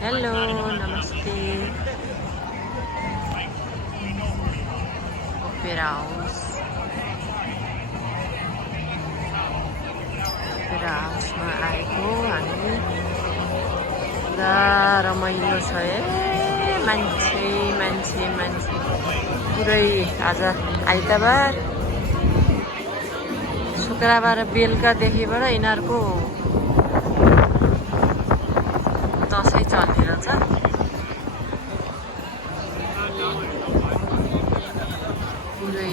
hello नमस्ते opera हाउसमा आएको हामी पुरा रमाइलो छ मान्छे मान्छे मान्छे पुरै आज आइतबार शुक्रबार बेलुकादेखिबाट यिनीहरूको दसैँ चलिरहेछ पुरै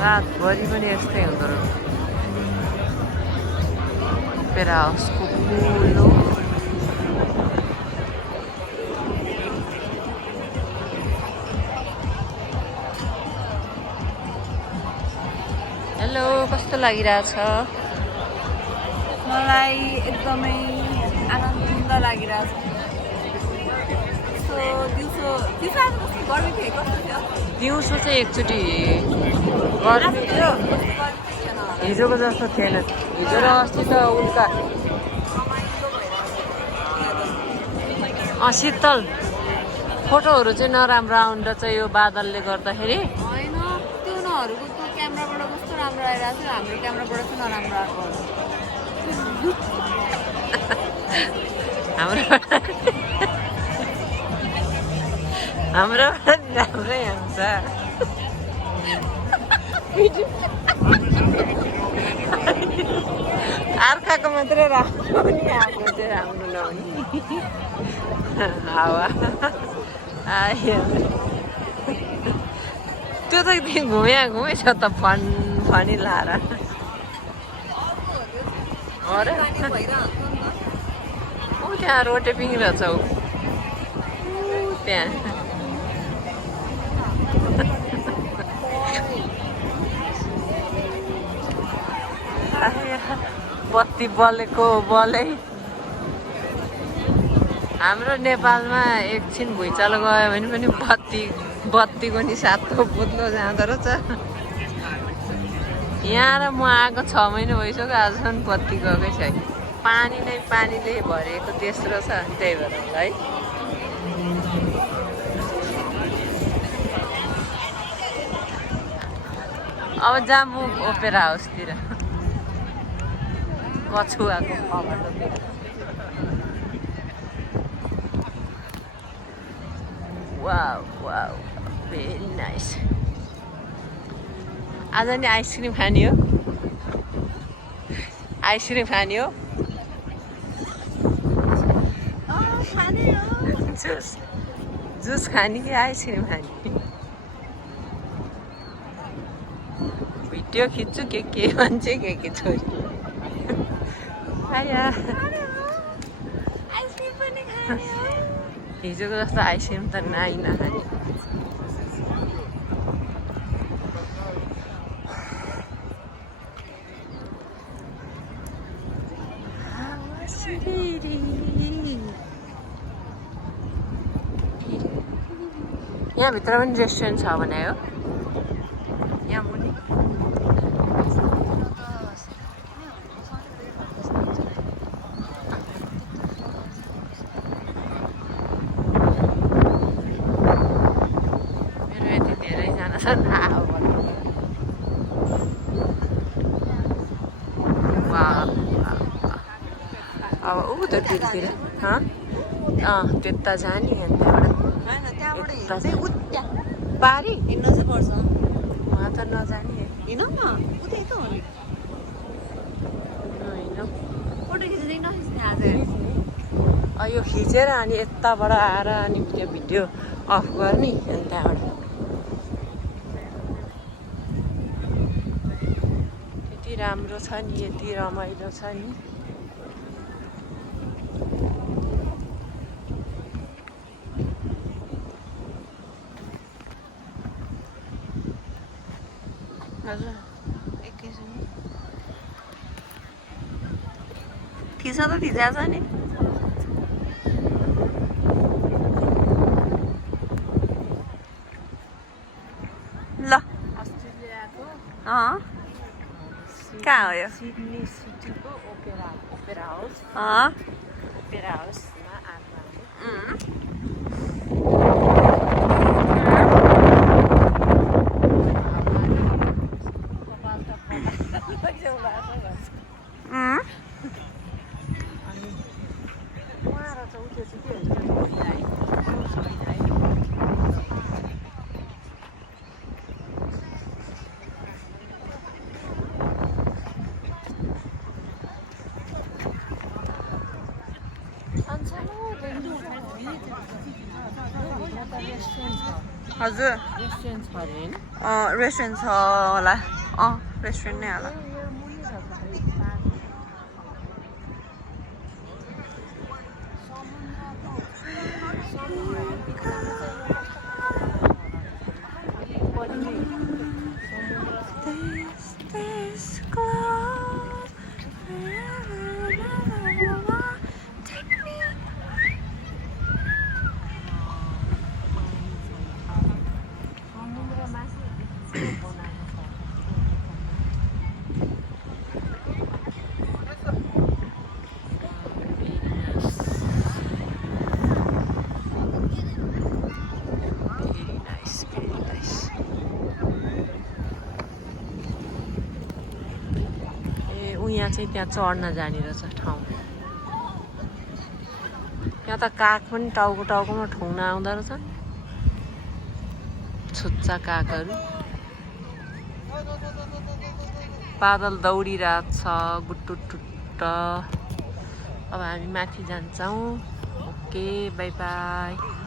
रातभरि पनि यस्तै हुँदो रहेछ ओपेरा हाउसको ठुलो हेलो कस्तो लागिरहेछ मलाई एकदमै आनन्द लागिरहेछ दिउँसो चाहिँ एकचोटि गर्मी थियो हिजोको जस्तो थिएन हिजो र अस्ति त उल्का शीतल फोटोहरू चाहिँ नराम्रो आउँछ चाहिँ यो बादलले गर्दाखेरि होइन त्यो उनीहरूको त्यो क्यामेराबाट कस्तो राम्रो आइरहेको थियो हाम्रो क्यामेराबाट चाहिँ नराम्रो आएको हाम्रोबाट राम्रै आउँछ अर्काको मात्रै राम्रो नि आफ्नो चाहिँ राम्रो नहुने हावा आयो त्यो त घुमै छ त फनी लाएर त्यहाँ रोटेपिङ रहेछ त्यहाँ बत्ती बलेको बलै हाम्रो नेपालमा एकछिन भुइँचालो गयो भने पनि बत्तीको नि सातो बुत्लो जाँदो रहेछ यहाँ र म आएको 6 महिना भइसक्यो आजसम्म बत्ती गएकै छैन पानीले भरिएको देश रहेछ त्यही भएर है अब जाम्बु ओपेरा हाउसतिर कछुवाको खबरतिर वाउ भेरी नाइस आज नि आइसक्रिम खाने हो जुस खाने कि आइसक्रिम खाने भिडियो खिच्छु के भन्छ के छोरी आइसक्रिम पनि खाने हो हिजोको जस्तो आइसक्रिम त नखाने यहाँ भित्र पनि रेस्टुरेन्ट छ भने हो यहाँ मुनि मेरो यति धेरैजना छन् अब ऊ त तिर त्यता जाने अनि त्यहाँबाट पारी हिँड्न चाहिँ पर्छ उहाँ त नजाने हिँड न उतै त हो नि फोटो खिच्दै नखिच्ने आज यो खिचेर अनि यताबाट आएर अनि त्यो भिडियो अफ गर्ने अनि त्यहाँबाट यति राम्रो छ नि यति रमाइलो छ नि हजुर एकैछिन थिच्न त थिचेको छ नि ल कहाँ हो यो सिडनी सिटीको ओपेरा हाउस अँ ओपेरा हाउसमा आएको हजुर रेस्टुरेन्ट छ अरे होइन रेस्टुरेन्ट छ होला रेस्टुरेन्ट नै होला यहाँ चाहिँ त्यहाँ चढ्न जाने रहेछ ठाउँ यहाँ त काग पनि टाउकोमा ठुङ्न आउँदो रहेछ छुच्चा कागहरू बादल दौडिरहेको छ गुटुट अब हामी माथि जान्छौँ ओके बाई बाई